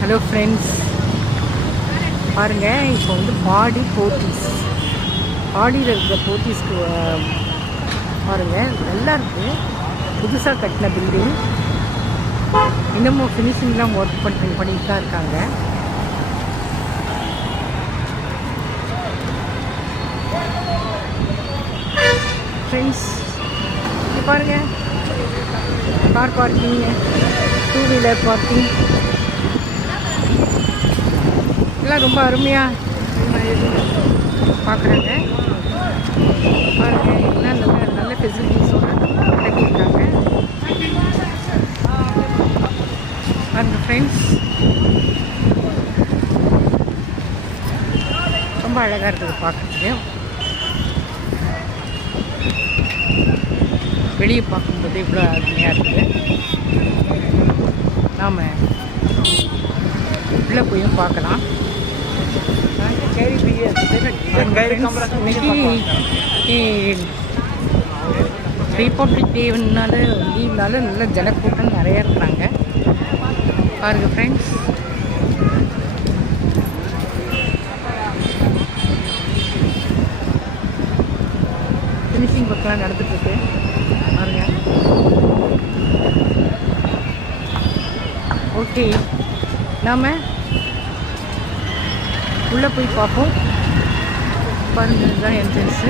Hello friends, பாருங்கள். இப்போ வந்து பாடி போத்தீஸ், பாடியில் இருக்கிற போத்தீஸ்க்கு பாருங்கள், நல்லா இருக்குது. புதுசாக கட்டின பில்டிங், இன்னமும் ஃபினிஷிங்லாம் ஒர்க் பண்ணிட்டு தான் இருக்காங்க. ஃப்ரெண்ட்ஸ், பாருங்கள், car parking, two wheeler parking எல்லாம் ரொம்ப அருமையாக பார்க்குறாங்க. பாருங்கள், எல்லாம் நல்ல நல்ல ஃபெசிலிட்டிஸோடு கட்டியிருக்காங்க. பாருங்கள் ஃப்ரெண்ட்ஸ், ரொம்ப அழகாக இருக்குது பார்க்குறதுக்கு. வெளியே பார்க்கும்போது இவ்வளோ அருமையாக இருக்குது. நாம் உள்ளே போயும் பார்க்கலாம். ரிபப்ளிக் டேனால லீவ்னால நல்ல ஜனக்கூட்டம் நிறையா இருக்கிறாங்க. பாருங்கள் ஃப்ரெண்ட்ஸ், ஃபினிஷிங் ஒர்க்லாம் நடந்துட்டுருக்கு. பாருங்கள். ஓகே, நாம் உள்ளே போய் பார்ப்போம். பாருங்கள், இதுதான் என்ட்ரன்ஸு.